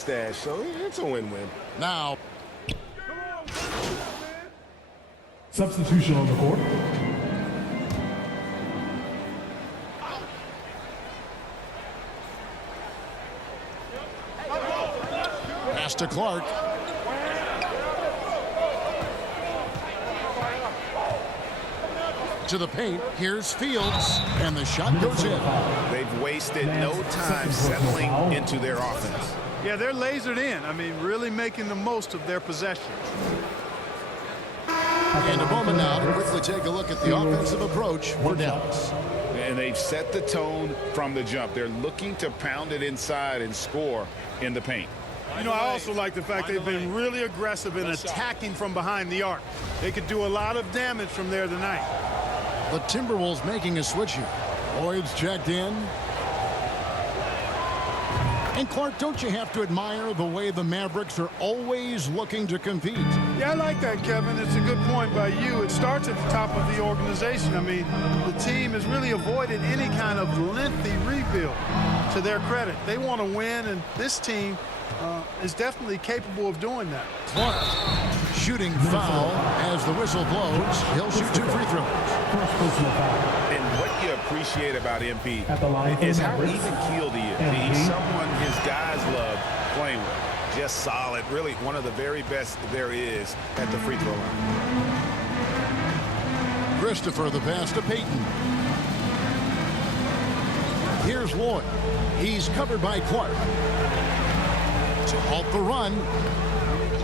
stash, so it's a win-win. Now, substitution on the court. pass to Clark. To the paint, here's Fields, and the shot goes in. They've wasted no time settling into their offense. Yeah, they're lasered in. I mean, really making the most of their possession. And a moment now to quickly take a look at the offensive approach for Dallas. And they've set the tone from the jump. They're looking to pound it inside and score in the paint. You know, I also like the fact they've been really aggressive in attacking from behind the arc. They could do a lot of damage from there tonight. The Timberwolves making a switch here. Lloyd's checked in. And Clark, don't you have to admire the way the Mavericks are always looking to compete? Yeah, I like that, Kevin. It's a good point by you. It starts at the top of the organization. I mean, the team has really avoided any kind of lengthy rebuild. To their credit, they want to win, and this team is definitely capable of doing that. Clark shooting foul as the whistle blows. He'll shoot 2 free throws. And what you appreciate about MP is how even-keeled he is. He's someone his guys love playing with. Just solid. Really one of the very best there is at the free throw line. Christopher, the pass to Payton. Here's Lloyd. He's covered by Clark. To halt the run,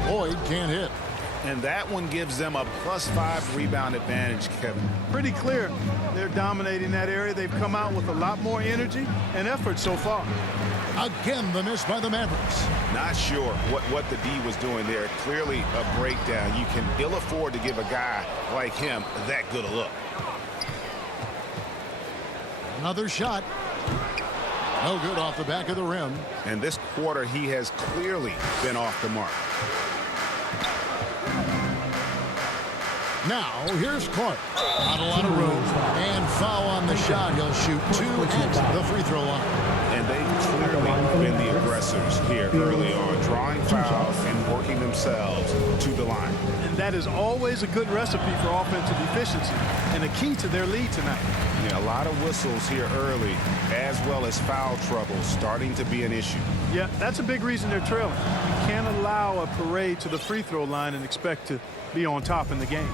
Lloyd can't hit. And that one gives them a +5 rebound advantage, Kevin. Pretty clear they're dominating that area. They've come out with a lot more energy and effort so far. Again, the miss by the Mavericks. Not sure what the D was doing there. Clearly a breakdown. You can ill afford to give a guy like him that good a look. Another shot. No good off the back of the rim. And this quarter, he has clearly been off the mark. Now, here's Clark. Not a lot of room. And foul on the shot. He'll shoot 2 at the free throw line. And they've clearly been the aggressors here early on, drawing fouls and working themselves to the line. And that is always a good recipe for offensive efficiency and a key to their lead tonight. Yeah, a lot of whistles here early, as well as foul trouble starting to be an issue. Yeah, that's a big reason they're trailing. You can't allow a parade to the free throw line and expect to be on top in the game.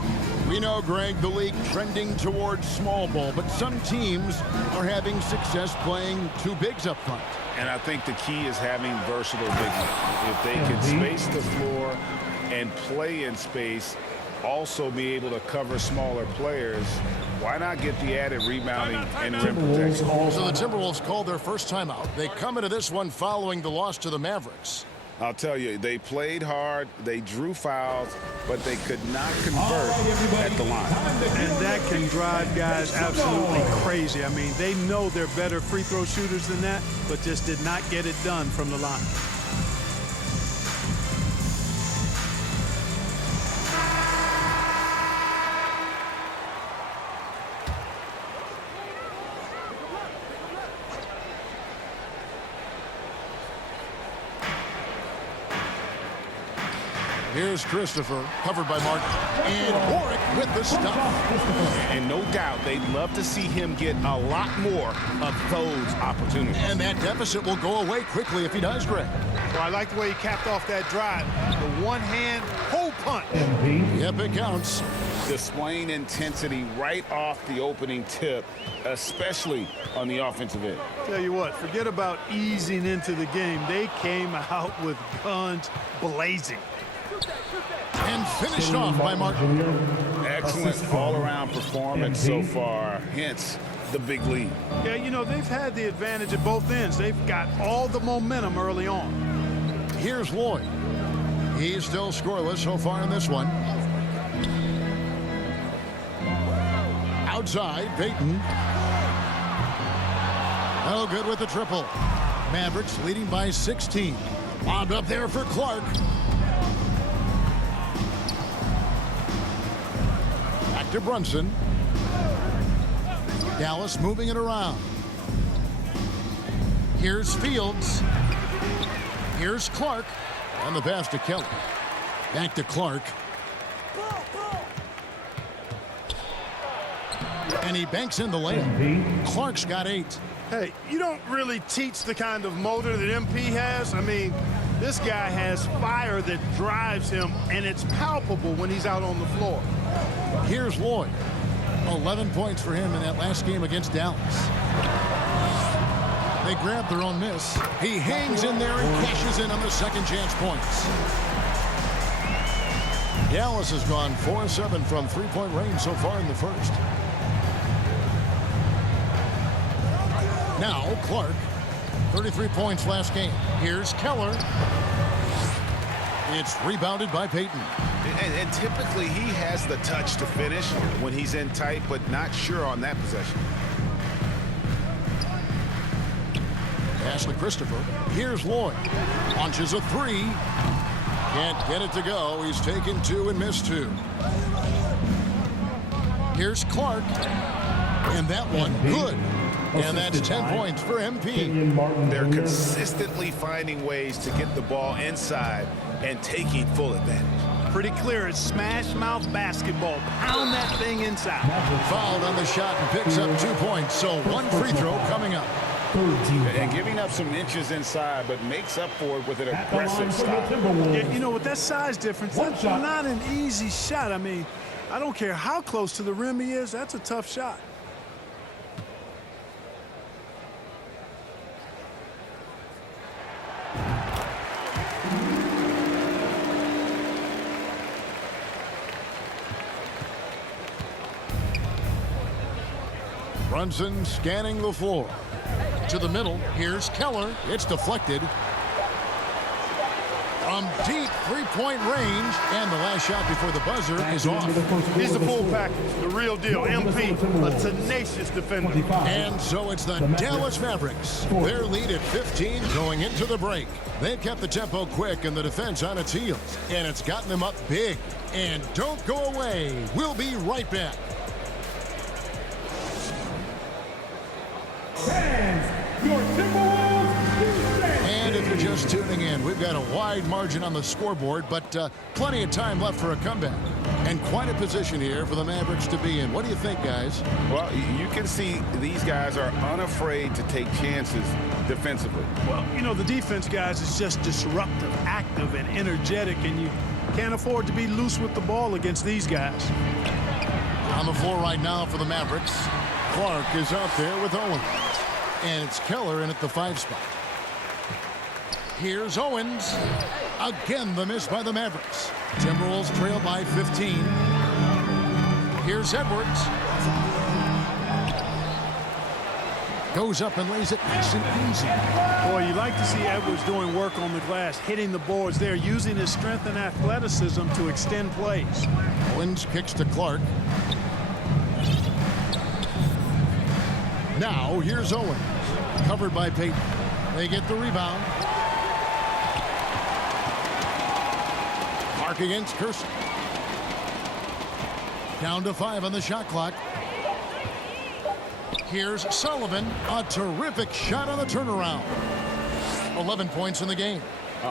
We know, Greg, the league trending towards small ball, but some teams are having success playing 2 bigs up front. And I think the key is having versatile big men. If they can space the floor and play in space, also be able to cover smaller players, why not get the added rebounding and rim protection? So the Timberwolves called their first timeout. They come into this one following the loss to the Mavericks. I'll tell you, they played hard, they drew fouls, but they could not convert at the line. And that can drive guys absolutely crazy. I mean, they know they're better free throw shooters than that, but just did not get it done from the line. Here's Christopher, covered by Martin. And Warwick with the stop. And no doubt they'd love to see him get a lot more of those opportunities. And that deficit will go away quickly if he does, Greg. Well, I like the way he capped off that drive. The one-hand hole punch. Yep, it counts. Displaying intensity right off the opening tip, especially on the offensive end. Tell you what, forget about easing into the game. They came out with guns blazing. And finished off by Martin. Excellent all-around performance so far, hence the big lead. Yeah, you know, they've had the advantage at both ends. They've got all the momentum early on. Here's Lloyd. He's still scoreless so far in this one. Outside, Payton. No good with the triple. Mavericks leading by 16. Wound up there for Clark. Back to Brunson. Dallas moving it around. Here's Fields. Here's Clark. On the pass to Kelly. Back to Clark. And he banks in the lane. Clark's got 8. Hey, you don't really teach the kind of motor that MP has. I mean, this guy has fire that drives him, and it's palpable when he's out on the floor. Here's Lloyd. 11 points for him in that last game against Dallas. They grab their own miss. He hangs in there and cashes in on the second chance points. Dallas has gone 4-7 from three-point range so far in the first. Now Clark, 33 points last game. Here's Keller. It's rebounded by Payton. And typically he has the touch to finish when he's in tight, but not sure on that possession. Pass to Christopher. Here's Lloyd. Launches a 3. Can't get it to go. He's taken 2 and missed 2. Here's Clark. And that one good. And that's 10 points for MP. They're consistently finding ways to get the ball inside and taking full advantage. Pretty clear. It's smash mouth basketball. Pound that thing inside. Fouled on the shot and picks up 2 points. So 1 free throw coming up. And giving up some inches inside, but makes up for it with an aggressive style. Yeah, you know, with that size difference, that's not an easy shot. I mean, I don't care how close to the rim he is. That's a tough shot. Brunson scanning the floor. To the middle. Here's Keller. It's deflected. From deep three-point range. And the last shot before the buzzer is off. He's the full package. The real deal. MP, a tenacious defender. And so it's the Dallas Mavericks. Their lead at 15 going into the break. They've kept the tempo quick and the defense on its heels. And it's gotten them up big. And don't go away. We'll be right back. And if you're just tuning in, we've got a wide margin on the scoreboard, but plenty of time left for a comeback. And quite a position here for the Mavericks to be in. What do you think, guys? Well, you can see these guys are unafraid to take chances defensively. Well, you know, the defense, guys, is just disruptive, active, and energetic, and you can't afford to be loose with the ball against these guys. On the floor right now for the Mavericks, Clark is out there with Owens. And it's Keller in at the 5 spot. Here's Owens. Again, the miss by the Mavericks. Timberwolves trail by 15. Here's Edwards. Goes up and lays it nice and easy. Boy, you like to see Edwards doing work on the glass, hitting the boards there, using his strength and athleticism to extend plays. Owens kicks to Clark. Now, here's Owens. Covered by Payton. They get the rebound. Clark against Curson. Down to 5 on the shot clock. Here's Sullivan. A terrific shot on the turnaround. 11 points in the game.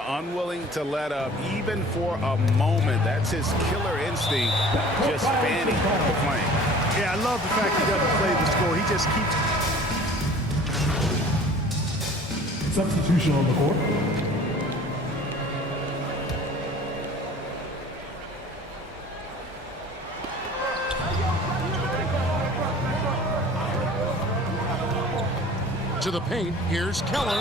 Unwilling to let up even for a moment. That's his killer instinct, just fanning the flame. Yeah, I love the fact he doesn't play the score. He just keeps... Substitution on the court. To the paint. Here's Keller.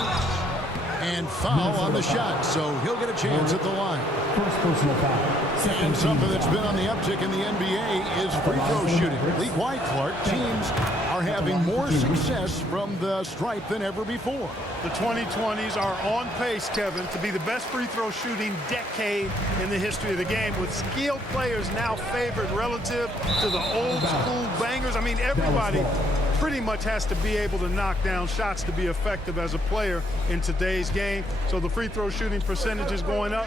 And foul on the shot, so he'll get a chance at the line. First personal foul. And something that's been on the uptick in the NBA is free throw shooting. League-wide, Clark, teams are having more success from the stripe than ever before. The 2020s are on pace, Kevin, to be the best free throw shooting decade in the history of the game, with skilled players now favored relative to the old school bangers. I mean, everybody pretty much has to be able to knock down shots to be effective as a player in today's game. So the free throw shooting percentage is going up.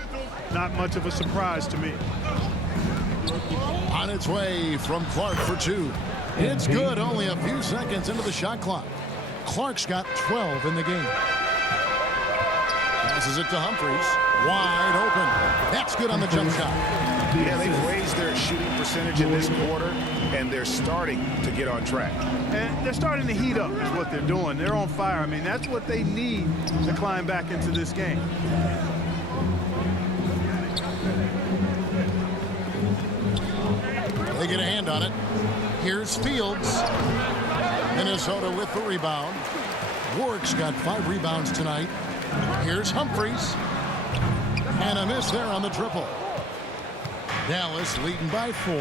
Not much of a surprise to me. On its way from Clark for 2. It's good, only a few seconds into the shot clock. Clark's got 12 in the game. Passes it to Humphries. Wide open. That's good on the jump shot. Yeah, they've raised their shooting percentage in this quarter, and they're starting to get on track. And they're starting to heat up is what they're doing. They're on fire. I mean, that's what they need to climb back into this game. They get a hand on it. Here's Fields. Minnesota with the rebound. Warwick's got 5 rebounds tonight. Here's Humphries. And a miss there on the triple. Dallas leading by 4.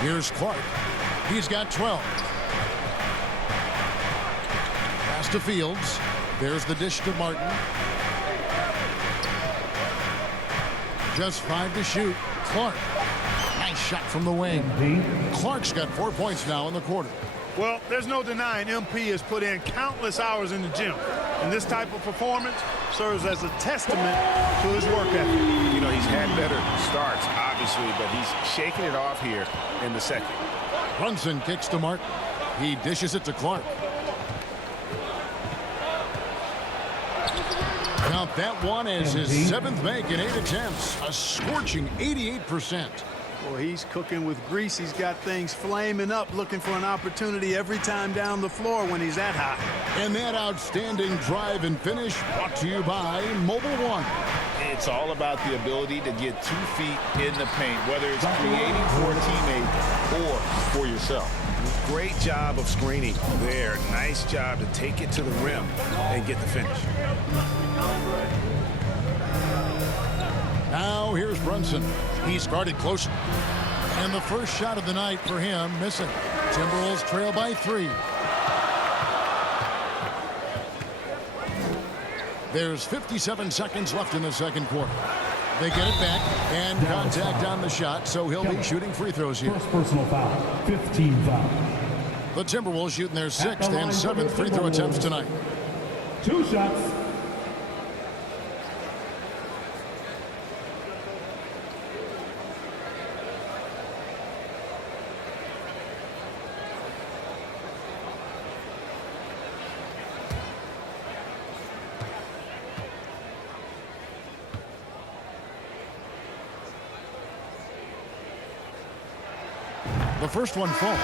Here's Clark. He's got 12. Pass to Fields. There's the dish to Martin. Just 5 to shoot. Clark. Nice shot from the wing. Clark's got 4 points now in the quarter. Well, there's no denying MP has put in countless hours in the gym. And this type of performance serves as a testament to his work ethic. You know, he's had better starts, obviously, but he's shaking it off here in the second. Brunson kicks to Martin. He dishes it to Clark. Count that one as his 7th make in 8 attempts. A scorching 88%. Well, he's cooking with grease. He's got things flaming up, looking for an opportunity every time down the floor when he's that hot. And that outstanding drive and finish brought to you by Mobile One. It's all about the ability to get 2 feet in the paint, whether it's creating for a teammate or for yourself. Great job of screening there. Nice job to take it to the rim and get the finish. Now here's Brunson. He's guarded closely. And the first shot of the night for him missing. Timberwolves trail by 3. There's 57 seconds left in the second quarter. They get it back and contact on the shot, so he'll be shooting free throws here. First personal foul. 15 foul. The Timberwolves shooting their 6th and 7th free throw attempts tonight. 2 shots. The first one falls.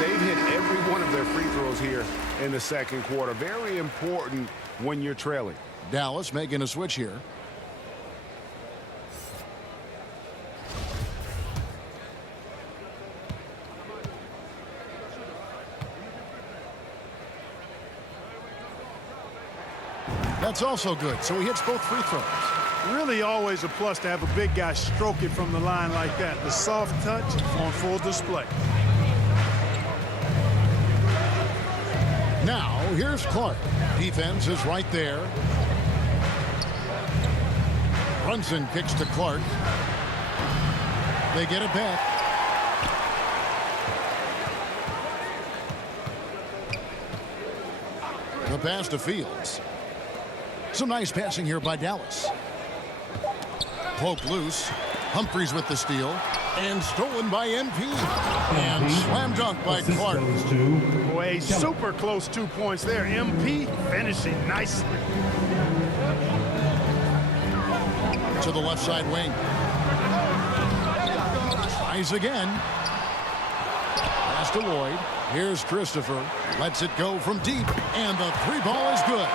They've hit every one of their free throws here in the second quarter. Very important when you're trailing. Dallas making a switch here. That's also good, so he hits both free throws. Really always a plus to have a big guy stroke it from the line like that. The soft touch on full display. Now, here's Clark. Defense is right there. Brunson kicks to Clark. They get it back. The pass to Fields. Some nice passing here by Dallas. Poke loose. Humphries with the steal. And stolen by MP. And slam dunk by Assist Clark. goes to Boy, super close 2 points there. MP finishing nicely. To the left side wing. Tries again. Pass to Lloyd. Here's Christopher. Lets it go from deep. And the 3 ball is good.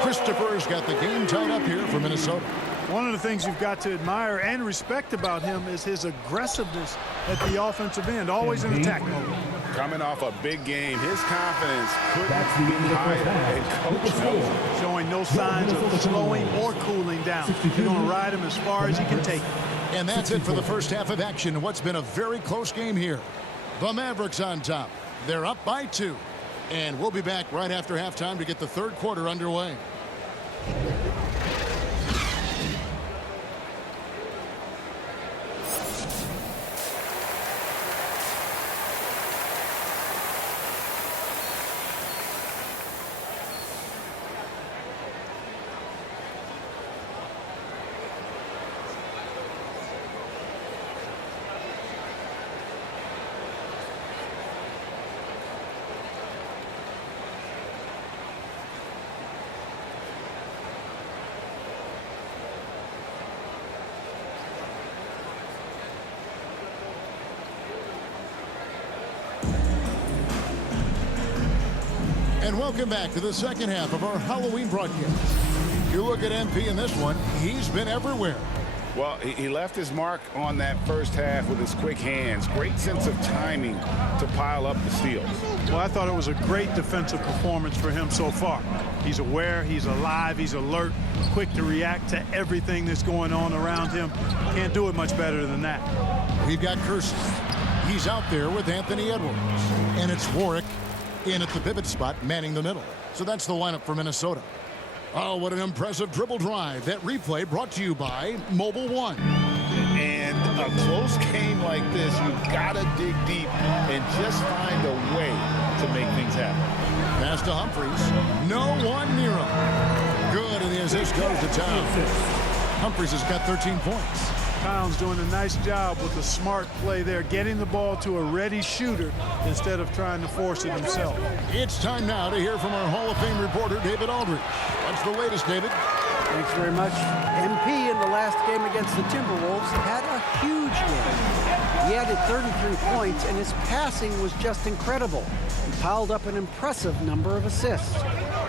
Christopher's got the game tied up here for Minnesota. One of the things you've got to admire and respect about him is his aggressiveness at the offensive end, always in attack mode. Coming off a big game, his confidence That's couldn't the be end of the higher, first half. and coach knows it. Showing no signs of slowing or cooling down. He's going to ride him as far as he can take him. And that's it for the first half of action in what's been a very close game here. The Mavericks on top. They're up by 2. And we'll be back right after halftime to get the third quarter underway. And welcome back to the second half of our Halloween broadcast. You look at MP in this one, he's been everywhere. Well, he left his mark on that first half with his quick hands. Great sense of timing to pile up the steals. Well, I thought it was a great defensive performance for him so far. He's aware, he's alive, he's alert, quick to react to everything that's going on around him. Can't do it much better than that. We've got Kersey. He's out there with Anthony Edwards. And it's Warwick in at the pivot spot, manning the middle. So that's the lineup for Minnesota. Oh, what an impressive dribble drive. That replay brought to you by Mobile One. And a close game like this, you've got to dig deep and just find a way to make things happen. Pass to Humphries. No one near him. Good, and the assist goes to Towns. Humphries has got 13 points. Towns doing a nice job with a smart play there, getting the ball to a ready shooter instead of trying to force it himself. It's time now to hear from our Hall of Fame reporter, David Aldridge. What's the latest, David? Thanks very much. MP in the last game against the Timberwolves had a huge game. He added 33 points, and his passing was just incredible. He piled up an impressive number of assists.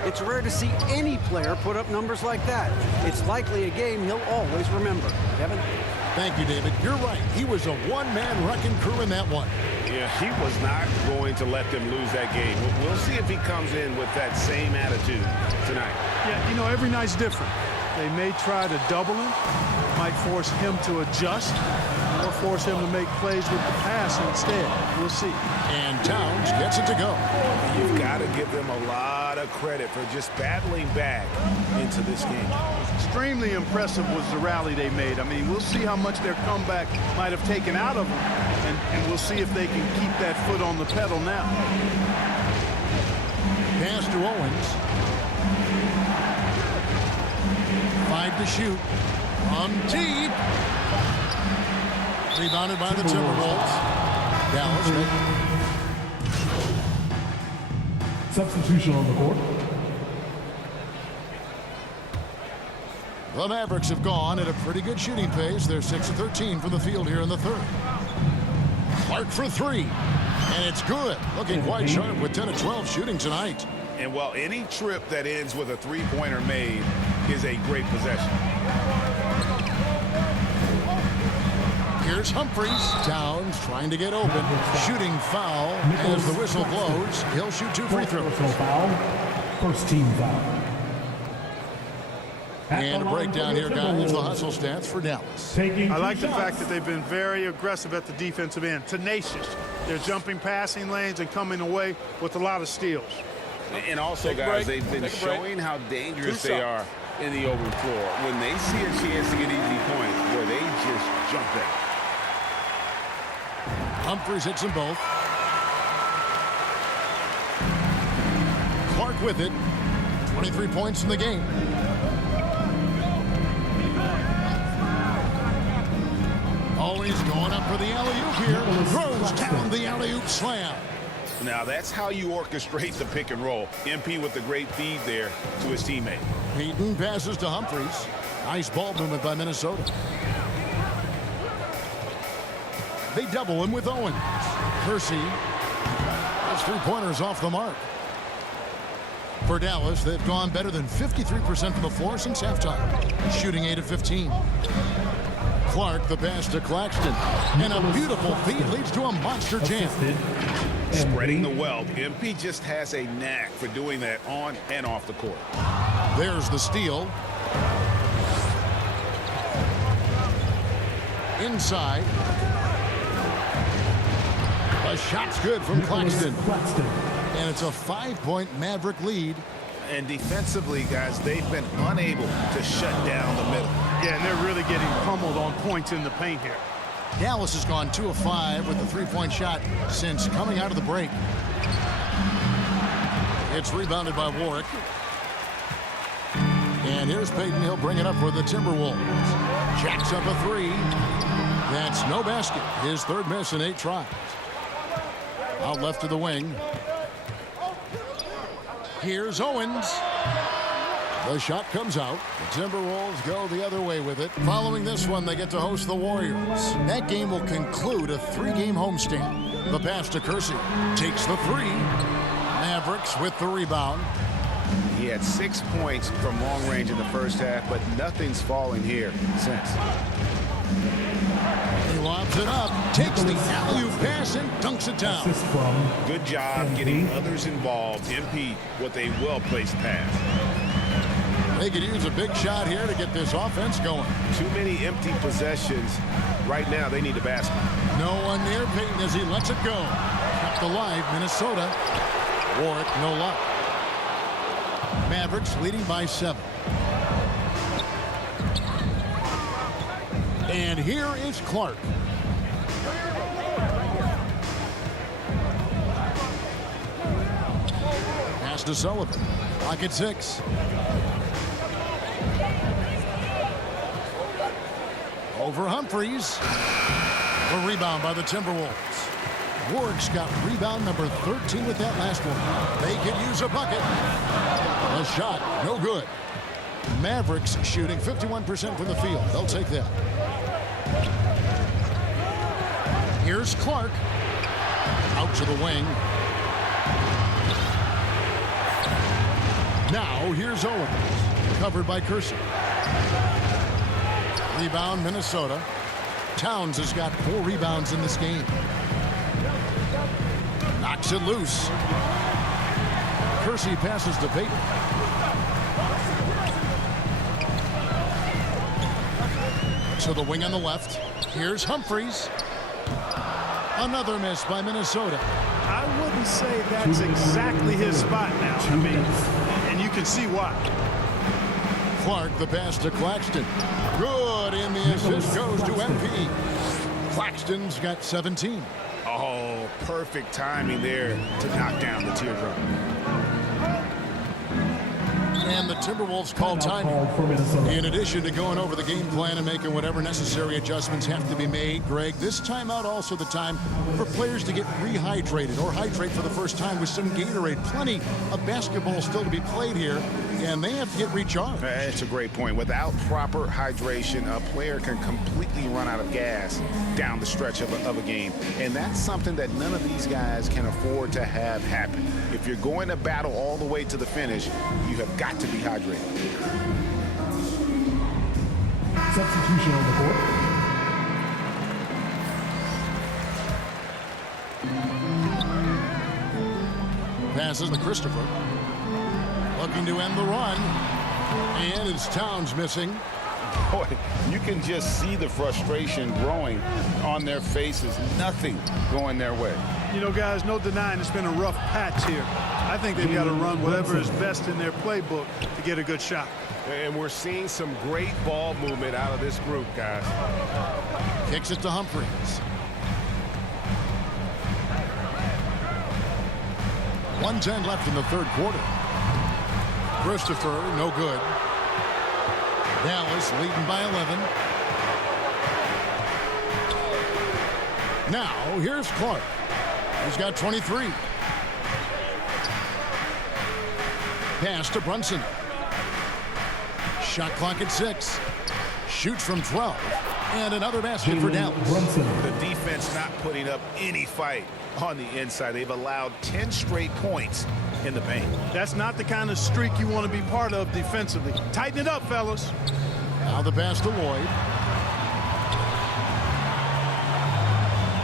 It's rare to see any player put up numbers like that. It's likely a game he'll always remember. Kevin? Thank you, David. You're right. He was a one-man wrecking crew in that one. Yeah, he was not going to let them lose that game. We'll see if he comes in with that same attitude tonight. Yeah, you know, every night's different. They may try to double him, might force him to adjust, or force him to make plays with the pass instead. We'll see. And Towns gets it to go. You've got to give them a lot of credit for just battling back into this game. Extremely impressive was the rally they made. I mean, we'll see how much their comeback might have taken out of them, and we'll see if they can keep that foot on the pedal now. Pass to Owens. 5 to shoot. On deep. Rebounded by the Timberwolves. Dallas. Substitution on the court. The Mavericks have gone at a pretty good shooting pace. They're 6 of 13 from the field here in the third. Clark for 3. And it's good. Looking quite sharp with 10 of 12 shooting tonight. And while any trip that ends with a three-pointer made is a great possession. Here's Humphries. Towns trying to get open. Shooting foul as the whistle blows. He'll shoot 2 free throws. Personal foul. First team foul. And a breakdown here, guys. The hustle stats for Dallas. Taking I like two the shots. fact that they've been very aggressive at the defensive end, tenacious. They're jumping passing lanes and coming away with a lot of steals. And also, guys, they've been showing how dangerous they are in the open floor. When they see a chance to get easy points, where they just jump in. Humphries hits them both. Clark with it. 23 points in the game. Always going up for the alley-oop here. Throws down the alley-oop slam. Now, that's how you orchestrate the pick and roll. MP with the great feed there to his teammate. Peyton passes to Humphries. Nice ball movement by Minnesota. They double him with Owens. Kersey. His three-pointers off the mark. For Dallas, they've gone better than 53% from the floor since halftime. Shooting 8 of 15. Clark, the pass to Claxton. And a beautiful feed leads to a monster jam. Spreading the wealth. MP just has a knack for doing that on and off the court. There's the steal. Inside. A shot's good from Claxton. And it's a 5-point Maverick lead. And defensively, guys, they've been unable to shut down the middle. Yeah, and they're really getting pummeled on points in the paint here. Dallas has gone 2 of 5 with the three-point shot since coming out of the break. It's rebounded by Warwick. And here's Peyton. He'll bring it up for the Timberwolves. Jacks up a 3. That's no basket. His third miss in 8 tries. Out left to the wing. Here's Owens. The shot comes out. The Timberwolves go the other way with it. Following this one, they get to host the Warriors. That game will conclude a 3-game homestand. The pass to Kersey. Takes the 3. Mavericks with the rebound. He had 6 points from long range in the first half, but nothing's falling here since. He lobs it up, takes the alley-oop pass, and dunks it down. Assist from Good job getting others involved. MP with a well-placed pass. They could use a big shot here to get this offense going. Too many empty possessions. Right now, they need a basket. No one near Payton as he lets it go. Kept alive, Minnesota. Warwick, no luck. Mavericks leading by 7. And here is Clark. Pass to Sullivan. Clock at 6. Over Humphries. The rebound by the Timberwolves. Warwick's got rebound number 13 with that last one. They could use a bucket. A shot, no good. Mavericks shooting 51% from the field. They'll take that. Here's Clark. Out to the wing. Now here's Owens. Covered by Kersey. Rebound Minnesota. Towns has got 4 rebounds in this game. Knocks it loose. Kersey passes to Payton. To the wing on the left. Here's Humphries. Another miss by Minnesota. I wouldn't say that's exactly his spot now. I mean, and you can see why. Clark, the pass to Claxton. Good, and the assist goes to MP. Claxton's got 17. Oh, perfect timing there to knock down the teardrop. And the Timberwolves call time. In addition to going over the game plan and making whatever necessary adjustments have to be made, Greg, this timeout also the time for players to get rehydrated or hydrate for the first time with some Gatorade. Plenty of basketball still to be played here, and they have to get recharged. That's a great point. Without proper hydration, a player can completely run out of gas down the stretch of a game. And that's something that none of these guys can afford to have happen. If you're going to battle all the way to the finish, you have got to be hydrated. substitution on the court. Passes to Christopher. Looking to end the run. And it's Towns missing. Boy, you can just see the frustration growing on their faces. Nothing going their way. You know, guys, no denying it's been a rough patch here. I think they've got to run whatever is best in their playbook to get a good shot. And we're seeing some great ball movement out of this group, guys. Kicks it to Humphries. 1:10 left in the third quarter. Christopher, no good. Dallas leading by 11. Now, here's Clark. He's got 23. Pass to Brunson. Shot clock at 6. Shoots from 12. And another basket for Dallas. The defense not putting up any fight on the inside. They've allowed 10 straight points in the paint. That's not the kind of streak you want to be part of defensively. Tighten it up, fellas. Now the pass to Lloyd.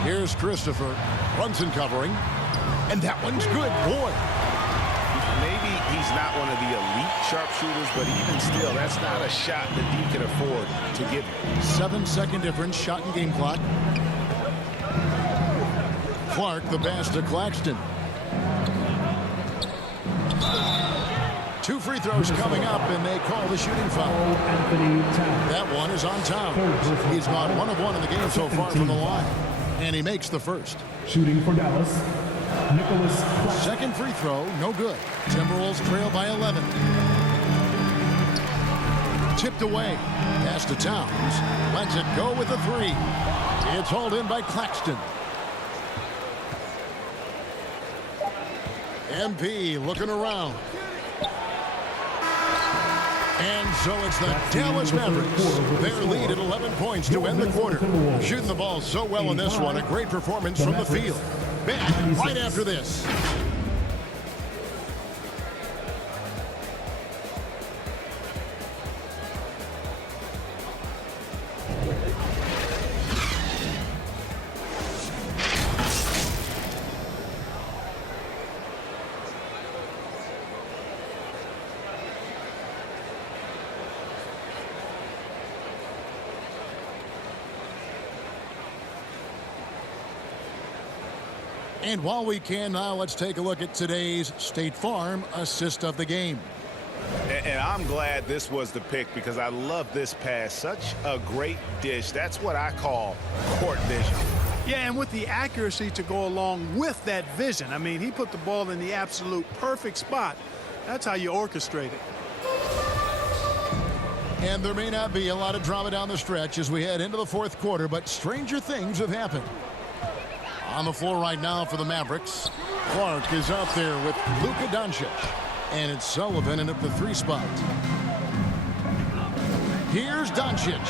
Here's Christopher. Brunson covering. And that one's good. Boy. Maybe he's not one of the elite sharpshooters, but even still, that's not a shot that he can afford to give. 7-second difference. Shot and game clock. Clark, the pass to Claxton. 2 free throws coming up, and they call the shooting foul. That one is on Towns. He's gone 1 of 1 in the game so far from the line. And he makes the first. Shooting for Dallas, Nicholas. Second free throw, no good. Timberwolves trail by 11. Tipped away. Pass to Towns. Lets it go with a 3. It's hauled in by Claxton. MP looking around. And so it's the Dallas Mavericks. Their lead at 11 points to end the quarter. Shooting the ball so well in this one. A great performance from the field. Back right after this. And while we can now, let's take a look at today's State Farm assist of the game. And I'm glad this was the pick because I love this pass. Such a great dish. That's what I call court vision. Yeah, and with the accuracy to go along with that vision. I mean, he put the ball in the absolute perfect spot. That's how you orchestrate it. And there may not be a lot of drama down the stretch as we head into the fourth quarter, but stranger things have happened. On the floor right now for the Mavericks, Clark is out there with Luka Doncic. And it's Sullivan in at the 3 spot. Here's Doncic.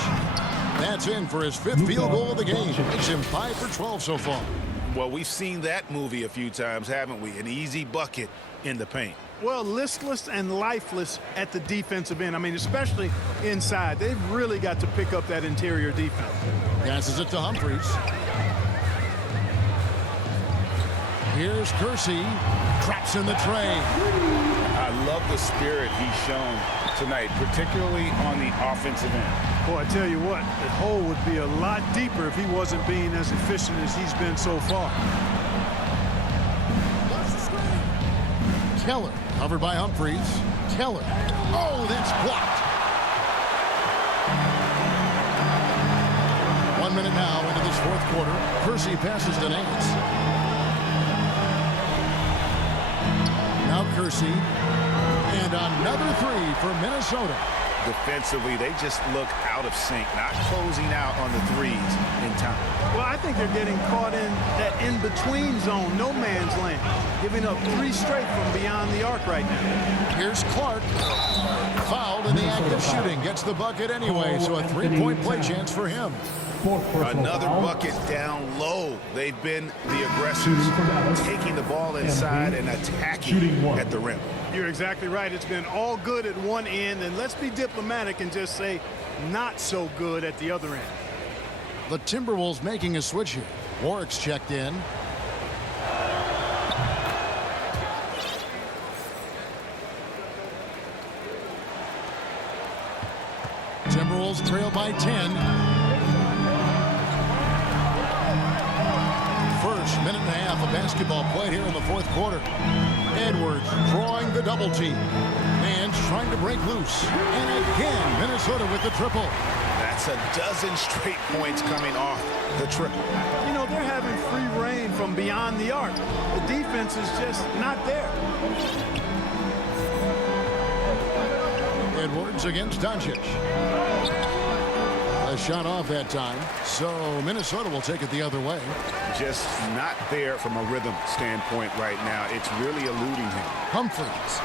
That's in for his 5th field goal of the game. Makes him 5 for 12 so far. Well, we've seen that movie a few times, haven't we? An easy bucket in the paint. Well, listless and lifeless at the defensive end. I mean, especially inside. They've really got to pick up that interior defense. Passes it to Humphries. Here's Kersey. Traps in the tray. I love the spirit he's shown tonight, particularly on the offensive end. Boy, I tell you what, the hole would be a lot deeper if he wasn't being as efficient as he's been so far. Keller, covered by Humphries. Keller. Oh, that's blocked. 1 minute now into this fourth quarter. Kersey passes to Nance. Now Kersey. And another 3 for Minnesota. Defensively, they just look out of sync, not closing out on the threes in time. Well, I think they're getting caught in that in-between zone, no man's land, giving up 3 straight from beyond the arc right now. Here's Clark. Fouled in the act of shooting. Gets the bucket anyway, so a 3-point play chance for him. Another bucket down low. They've been the aggressors, taking the ball inside and attacking at the rim. You're exactly right. It's been all good at one end, and let's be diplomatic and just say not so good at the other end. The Timberwolves making a switch here. Warwick's checked in. Timberwolves trail by 10. First minute and a half of basketball played here in the fourth quarter. Edwards drawing the double team. Man's trying to break loose. And again, Minnesota with the triple. That's a dozen straight points coming off the triple. You know, they're having free reign from beyond the arc. The defense is just not there. Edwards against Doncic. A shot off that time, so Minnesota will take it the other way. Just not there from a rhythm standpoint right now. It's really eluding him. Humphries.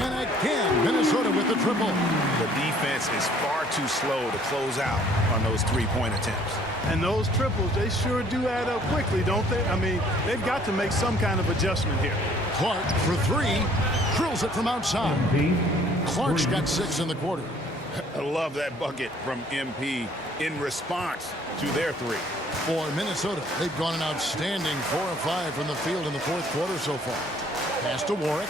And again, Minnesota with the triple. The defense is far too slow to close out on those 3-point attempts. And those triples, they sure do add up quickly, don't they? I mean, they've got to make some kind of adjustment here. Clark for 3. Drills it from outside. Clark's got 6 in the quarter. I love that bucket from MP in response to their 3. For Minnesota, they've gone an outstanding 4 of 5 from the field in the fourth quarter so far. Pass to Warwick.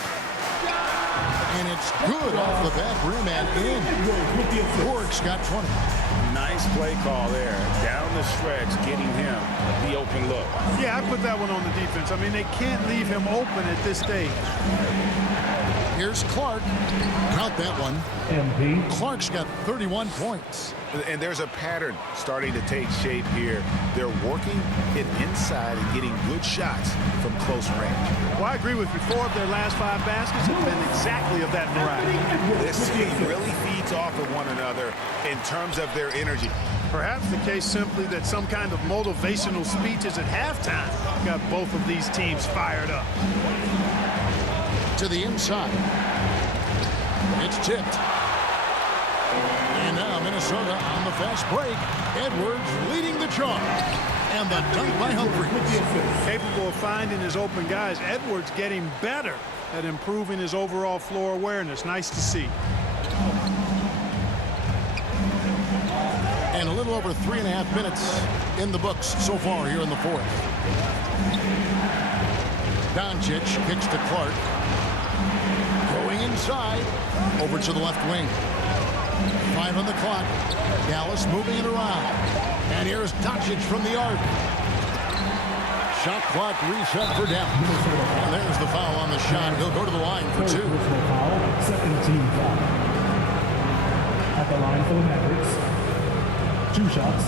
And it's good off the back rim and in. Warwick's got 20. Nice play call there. Down the stretch, getting him the open look. Yeah, I put that one on the defense. I mean, they can't leave him open at this stage. Here's Clark. Count that one. Clark's got 31 points. And there's a pattern starting to take shape here. They're working it inside and getting good shots from close range. Well, I agree with you. 4 of their last 5 baskets have been exactly of that variety. This team really feeds off of one another in terms of their energy. Perhaps the case simply that some kind of motivational speeches at halftime got both of these teams fired up. To the inside. It's tipped. And now Minnesota on the fast break. Edwards leading the charge. And the dunk by Humphries. Capable of finding his open guys. Edwards getting better at improving his overall floor awareness. Nice to see. And a little over 3.5 minutes in the books so far here in the fourth. Doncic kicks to Clark. Going inside. Over to the left wing. 5 on the clock. Dallas moving it around. And here's Doncic from the arc. Shot clock reset for Dallas. And there's the foul on the shot. He'll go to the line for 2. Personal foul, second team foul. At the line for the Mavericks. 2 shots.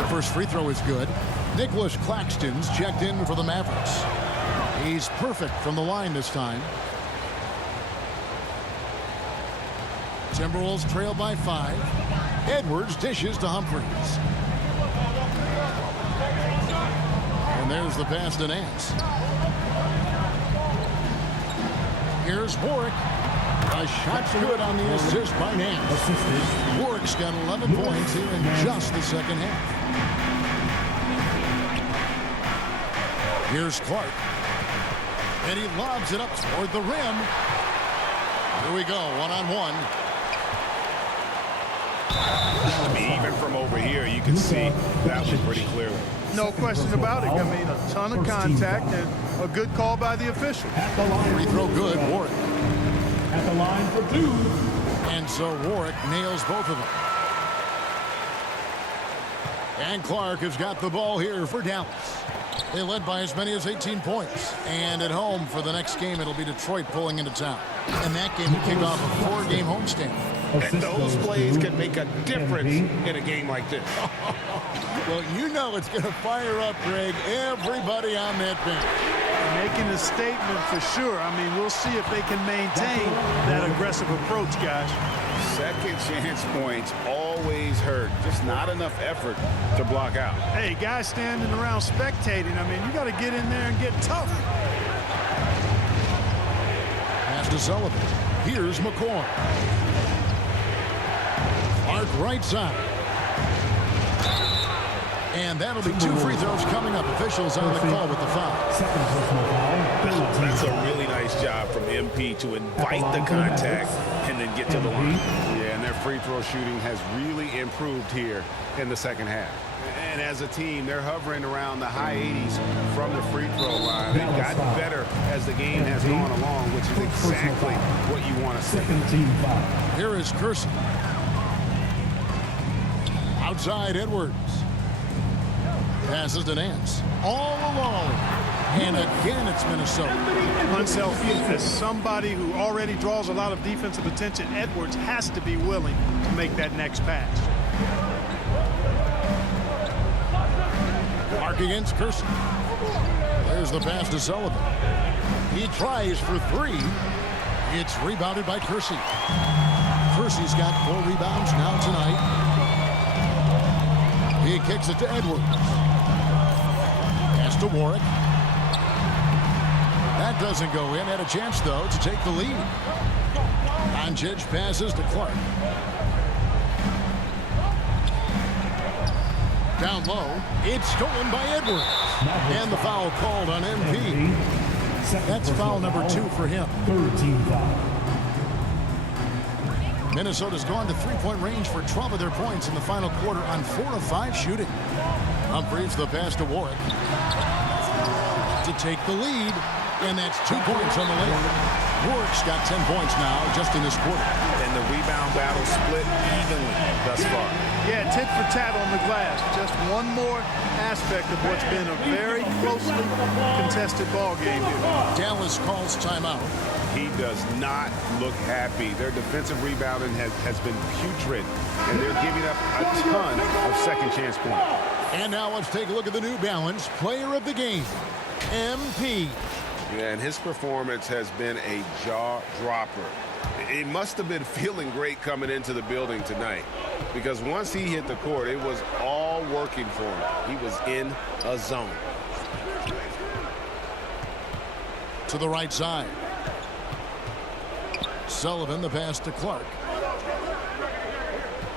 The first free throw is good. Nicholas Claxton's checked in for the Mavericks. He's perfect from the line this time. Timberwolves trail by 5. Edwards dishes to Humphries. And there's the pass to Nance. Here's Warwick. A shot's good on the assist by Nance. Warwick's got 11 points here in just the second half. Here's Clark. And he lobs it up toward the rim. Here we go, one-on-one. I mean, even from over here, you can see that one pretty clearly. No question about it. I mean, a ton of contact and a good call by the official. Free throw good, Warwick. At the line for 2. And so Warwick nails both of them. And Clark has got the ball here for Dallas. They led by as many as 18 points. And at home for the next game, it'll be Detroit pulling into town. And that game will kick off a 4-game homestand. And those plays can make a difference in a game like this. Well, you know it's going to fire up, Greg, everybody on that bench. Making a statement for sure. I mean, we'll see if they can maintain that aggressive approach, guys. Second chance points always hurt. Just not enough effort to block out. Hey, guys standing around spectating, I mean, you got to get in there and get tough. Pass to Sullivan. Here's McCoy. Clark right side. And that'll be 2 free throws coming up. Officials on the call with the foul. Second personal foul. That's a really nice job from MP to invite the contact and then get to the line. Yeah, and their free throw shooting has really improved here in the second half. And as a team, they're hovering around the high 80s from the free throw line. They've gotten better as the game has gone along, which is exactly what you want to see. Second team foul. Here is Kersey. Outside Edwards. Passes to Nance. All alone. And again, it's Minnesota. Unselfish. As somebody who already draws a lot of defensive attention, Edwards has to be willing to make that next pass. Clark against Kersey. There's the pass to Sullivan. He tries for 3. It's rebounded by Kersey. Kersey's got 4 rebounds now tonight. He kicks it to Edwards. Pass to Warwick. That doesn't go in. Had a chance, though, to take the lead. Doncic passes to Clark. Down low. It's stolen by Edwards. And the foul called on MP. That's foul number 2 for him. Third team foul. Minnesota's gone to 3-point range for 12 of their points in the final quarter on 4 of 5 shooting. Humphries the pass to Warwick. To take the lead. And that's 2 points on the layup. Warwick's got 10 points now just in this quarter. And the rebound battle split evenly thus far. Yeah, tit for tat on the glass. Just one more aspect of what's been a very closely contested ball game here. Dallas calls timeout. He does not look happy. Their defensive rebounding has been putrid, and they're giving up a ton of second chance points. And now let's take a look at the New Balance player of the game, MP. Yeah, and his performance has been a jaw-dropper. He must have been feeling great coming into the building tonight, because once he hit the court, it was all working for him. He was in a zone. To the right side. Sullivan, the pass to Clark.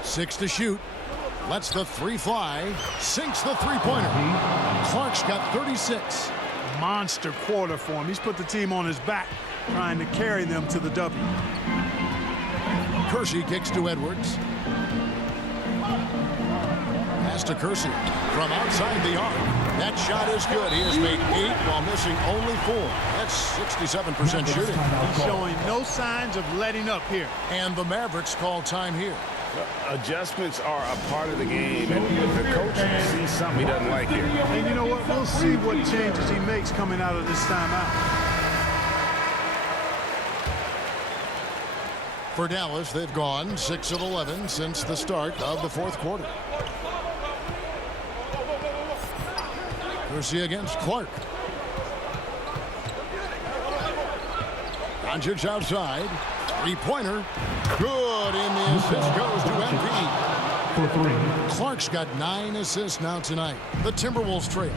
6 to shoot. Lets the 3 fly. Sinks the three-pointer. Clark's got 36. Monster quarter for him. He's put the team on his back, trying to carry them to the W. Kersey kicks to Edwards. Pass to Kersey from outside the arc. That shot is good. He has made 8 while missing only 4. That's 67% shooting. He's showing no signs of letting up here. And the Mavericks call time here. Adjustments are a part of the game, and if the coach sees something he doesn't like here. And you know what? We'll see what changes he makes coming out of this timeout. For Dallas, they've gone 6 of 11 since the start of the 4th quarter. Kersey against Clark. Doncic outside. 3-pointer. Good, and the assist goes to MP. For 3. Clark's got 9 assists now tonight. The Timberwolves trail.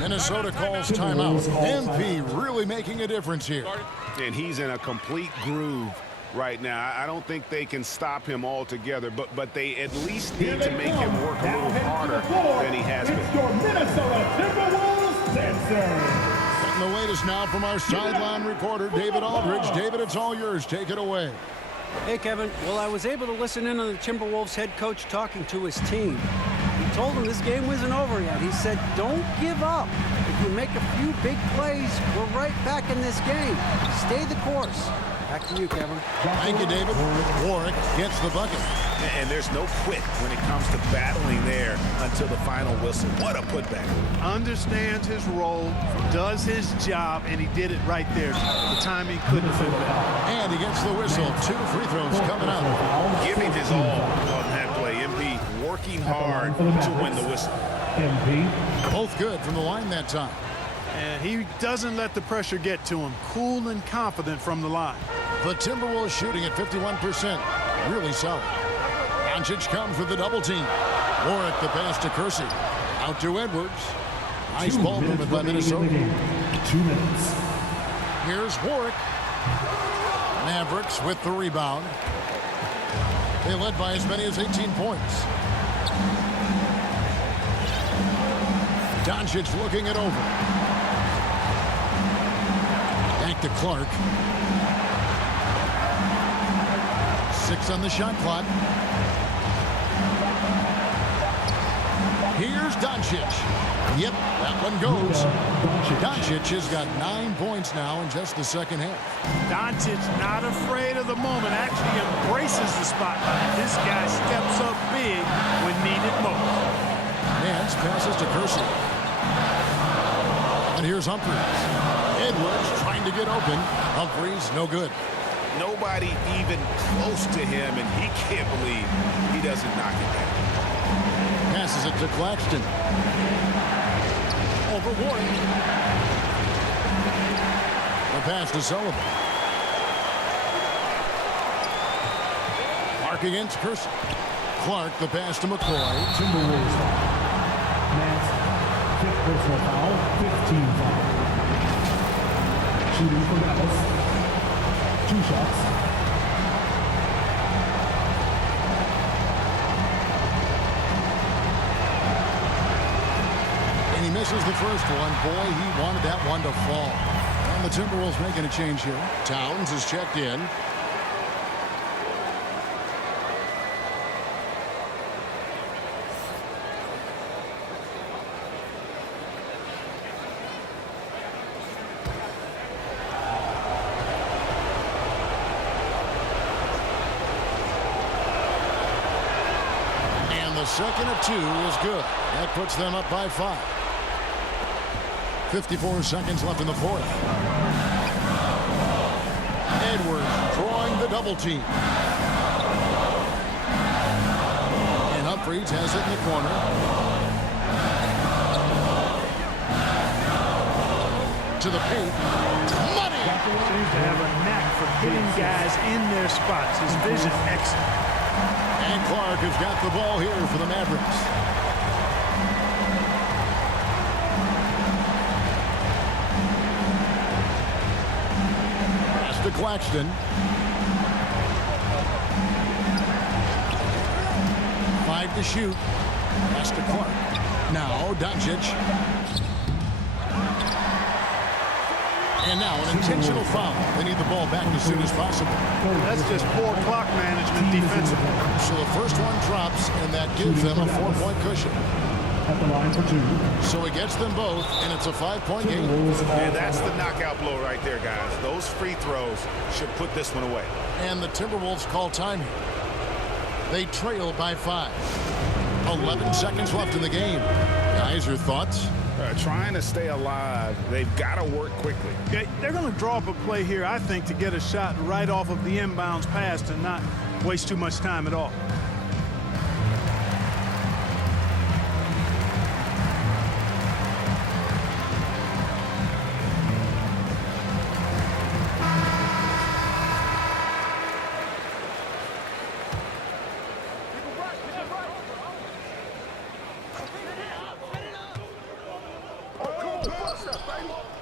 Minnesota calls timeout. MP really making a difference here. And he's in a complete groove right now. I don't think they can stop him altogether, but they at least need to make him work a little harder than he has been. It's your Minnesota Timberwolves dancers. And the latest now from our sideline reporter, David Aldridge. David, it's all yours. Take it away. Hey, Kevin. Well, I was able to listen in on the Timberwolves head coach talking to his team. He told them this game wasn't over yet. He said, don't give up. If you make a few big plays, we're right back in this game. Stay the course. Back to you, Kevin. Thank you, David. Warwick gets the bucket. And there's no quit when it comes to battling there until the final whistle. What a putback. Understands his role, does his job, and he did it right there. The timing couldn't have been better. And he gets the whistle. 2 free throws coming up. Giving his all on that play. MP working hard to win the whistle. MP. Both good from the line that time. And he doesn't let the pressure get to him. Cool and confident from the line. The Timberwolves shooting at 51%. Really solid. Doncic comes with the double team. Warwick the pass to Kersey. Out to Edwards. Nice ball movement by Minnesota. 2 minutes. Here's Warwick. Mavericks with the rebound. They led by as many as 18 points. Doncic looking it over. Back to Clark. 6 on the shot clock. Here's Doncic. Yep, that one goes. Doncic has got 9 points now in just the second half. Doncic not afraid of the moment, actually embraces the spotlight. This guy steps up big when needed most. Nance passes to Kersey. And here's Humphries. Edwards trying to get open. Humphries, no good. Nobody even close to him, and he can't believe he doesn't knock it down. Passes it to Claxton. Over Warren. The pass to Sullivan. Clark against Kersey. Clark, the pass to McCoy. Timberwolves foul. Nance, 5th personal foul, 15 foul. Shooting for Dallas. 2 shots. And he misses the first one. Boy, he wanted that one to fall. And the Timberwolves making a change here. Towns is checked in. And the second of 2 is good. That puts them up by 5. 54 seconds left in the 4th. Edwards drawing the double team. And Humphries has it in the corner. To the paint. Money! Seems to have a knack for hitting guys in their spots. His vision excellent. And Clark has got the ball here for the Mavericks. Pass to Claxton. 5 to shoot. Pass to Clark. Now Doncic. And now an intentional foul. They need the ball back as soon as possible. That's just poor clock management defensively. So the first one drops, and that gives them a 4-point cushion. at the line for 2. So he gets them both, and it's a 5-point game. Timberwolves ball. And that's the knockout blow right there, guys. Those free throws should put this one away. And the Timberwolves call time here. They trail by 5. 11 seconds left in the game. Guys, your thoughts? Trying to stay alive, they've got to work quickly. They're going to draw up a play here, I think, to get a shot right off of the inbounds pass and not waste too much time at all.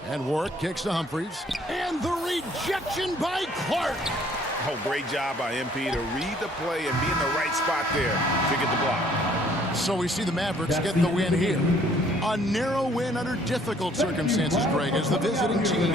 And Warwick kicks to Humphries. And the rejection by Clark. Oh, great job by MP to read the play and be in the right spot there to get the block. So we see the Mavericks get the win here. A narrow win under difficult circumstances, Greg, as the visiting team.